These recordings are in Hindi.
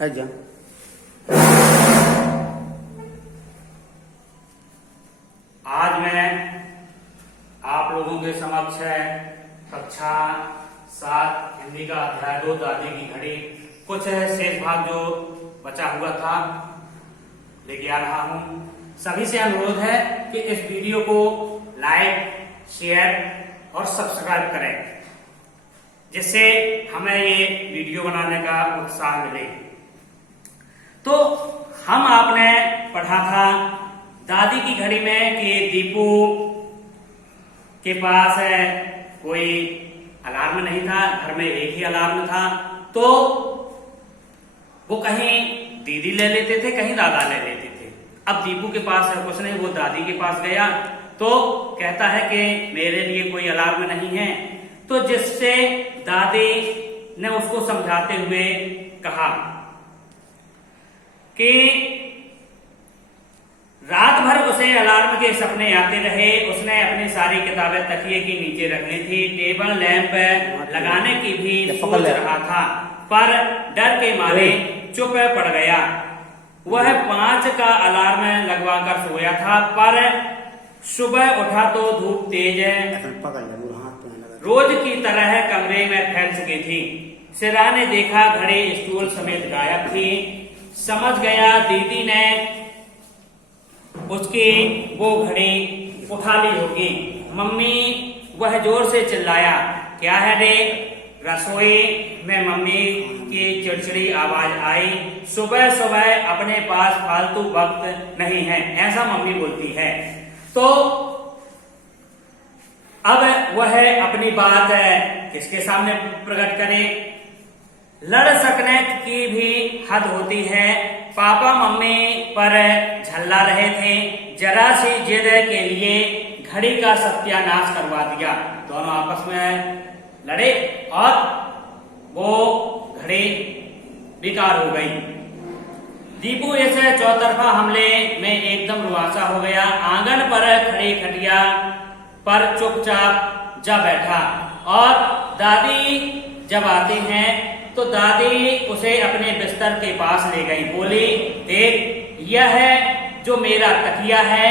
अच्छा। आज मैं आप लोगों के समक्ष कक्षा 7 हिंदी का अध्याय 2 दादी की घड़ी कुछ शेष भाग जो बचा हुआ था लेके आ रहा हूं। सभी से अनुरोध है कि इस वीडियो को लाइक, शेयर और सब्सक्राइब करें, जिससे हमें ये वीडियो बनाने का उत्साह मिले। तो हम आपने पढ़ा था दादी की घड़ी में कि दीपू के पास कोई अलार्म नहीं था, घर में एक ही अलार्म था। तो वो कहीं दीदी ले लेते थे, कहीं दादा ले लेते थे। अब दीपू के पास कुछ नहीं, वो दादी के पास गया तो कहता है कि मेरे लिए कोई अलार्म नहीं है। तो जिससे दादी ने उसको समझाते हुए कहा कि रात भर उसे अलार्म के सपने आते रहे। उसने अपनी सारी किताबें तकिए के नीचे रख ली थी, टेबल लैंप लगाने की भी सोच रहा था, पर डर के मारे चुप पड़ गया। वह 5 का अलार्म लगवाकर सोया था, पर सुबह उठा तो धूप तेज रोज की तरह कमरे में फैल चुकी थी। सिरा ने देखा घड़ी स्टूल समेत गायब थी। समझ गया दीदी ने उसकी वो घड़ी उठा ली होगी। मम्मी, वह जोर से चिल्लाया, क्या है रे? रसोई में मम्मी की चिड़चिड़ी आवाज आई। सुबह सुबह अपने पास फालतू वक्त नहीं है, ऐसा मम्मी बोलती है। तो अब वह अपनी बात किसके सामने प्रकट करे? लड़ सकने की भी हद होती है। पापा मम्मी पर झल्ला रहे थे। जरा सी जिद के लिए घड़ी का सत्यानाश करवा दिया। दोनों आपस में लड़े और वो घड़ी बेकार हो गई। दीपू इस चौतरफा हमले में एकदम रुआसा हो गया। आंगन पर खड़ी खटिया पर चुपचाप जा बैठा और दादी जब आती हैं तो दादी उसे अपने बिस्तर के पास ले गई। बोली, देख, यह है जो मेरा तकिया है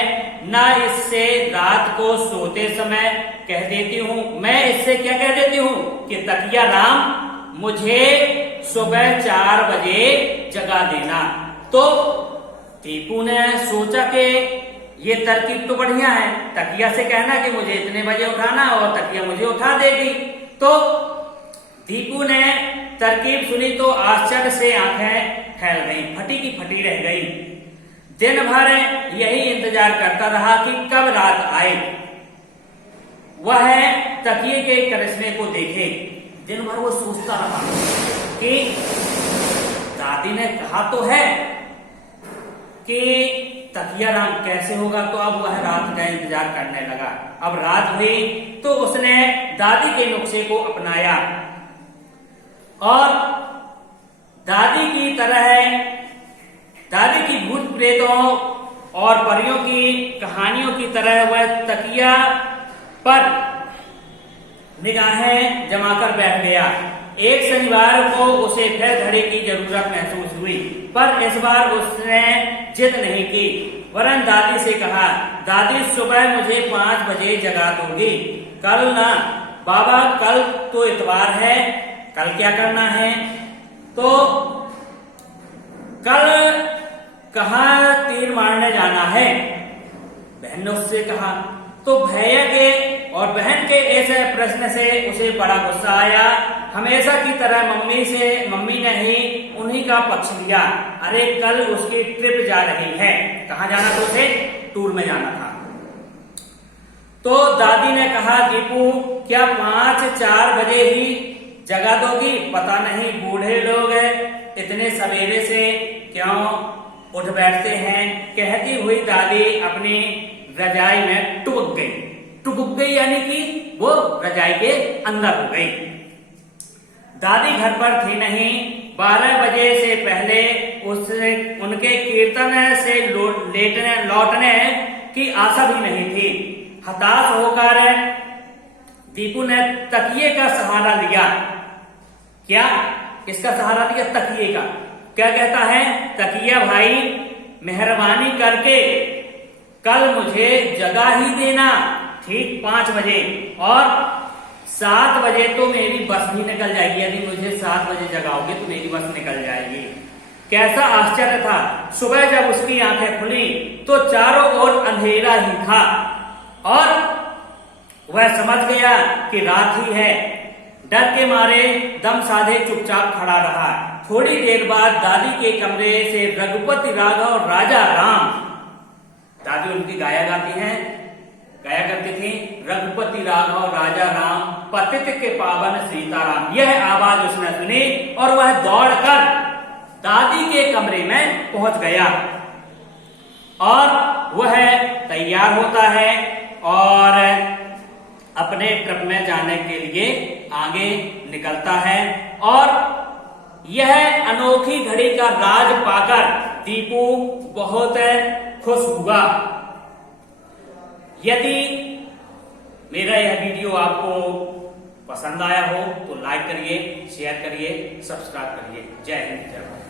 ना, इससे रात को सोते समय कह देती हूँ। मैं इससे क्या कह देती हूँ कि तकिया राम, मुझे सुबह 4 बजे जगा देना। तो दीपू ने सोचा कि ये तरकीब तो बढ़िया है, तकिया से कहना कि मुझे इतने बजे उठाना और तकिया मुझे उठा देगी। तो दीपू ने तरकीब सुनी तो आश्चर्य से आंखें फैल गई, फटी की फटी रह गई। दिन भर यही इंतजार करता रहा कि कब रात आए, वह तकिए के करिश्मे को देखे। दिन भर वो सोचता रहा कि दादी ने कहा तो है कि तकिया राम कैसे होगा। तो अब वह रात का इंतजार करने लगा। अब रात हुई तो उसने दादी के नुस्खे को अपनाया और दादी की तरह दादी की भूत प्रेतों और परियों की कहानियों की तरह वह तकिया पर निगाहें जमाकर बैठ गया। एक शनिवार को उसे फिर घड़ी की जरूरत महसूस हुई, पर इस बार उसने जिद नहीं की, वरन दादी से कहा, दादी सुबह मुझे 5 बजे जगा दोगी? कल ना बाबा, कल तो इतवार है, कल क्या करना है? तो कल कहाँ तीर मारने जाना है? बहन ने उससे कहा। तो भैया के और बहन के ऐसे प्रश्न से उसे बड़ा गुस्सा आया। हमेशा की तरह मम्मी ने ही उन्हीं का पक्ष लिया। अरे कल उसकी ट्रिप जा रही है। कहाँ जाना था उसे? टूर में जाना था। तो दादी ने कहा, दीपू, क्या 5-4 बजे ही जगा दोगी? पता नहीं बूढ़े लोग इतने सवेरे से क्यों उठ बैठते हैं। कहती हुई दादी अपनी रजाई में टुक गई यानी कि वो रजाई के अंदर हो गई। दादी घर पर थी नहीं। 12 बजे से पहले उनके कीर्तन से लौटने की आशा भी नहीं थी। हताश होकर दीपू ने तकिए का सहारा लिया। क्या? किसका सहारा लिया? तकिए का। क्या कहता है, तकिया भाई मेहरबानी करके कल मुझे जगा ही देना ठीक 5 बजे, और 7 बजे तो मेरी बस भी निकल जाएगी। यदि मुझे 7 बजे जगाओगे तो मेरी बस निकल जाएगी। कैसा आश्चर्य था। सुबह जब उसकी आंखें खुली तो चारों ओर अंधेरा ही था और वह समझ गया कि रात ही है। डर के मारे दम साधे चुपचाप खड़ा रहा। थोड़ी देर बाद दादी के कमरे से रघुपति राघव और राजा राम, दादी उनकी गाया करती थी, रघुपति राघव राजा राम पतित के पावन सीताराम, यह आवाज उसने सुनी और वह दौड़कर दादी के कमरे में पहुंच गया और वह तैयार होता है और अपने ट्रिप में जाने के लिए आगे निकलता है। और यह अनोखी घड़ी का राज पाकर दीपू बहुत खुश हुआ। यदि मेरा यह वीडियो आपको पसंद आया हो तो लाइक करिए, शेयर करिए, सब्सक्राइब करिए। जय हिंद, जय भारत।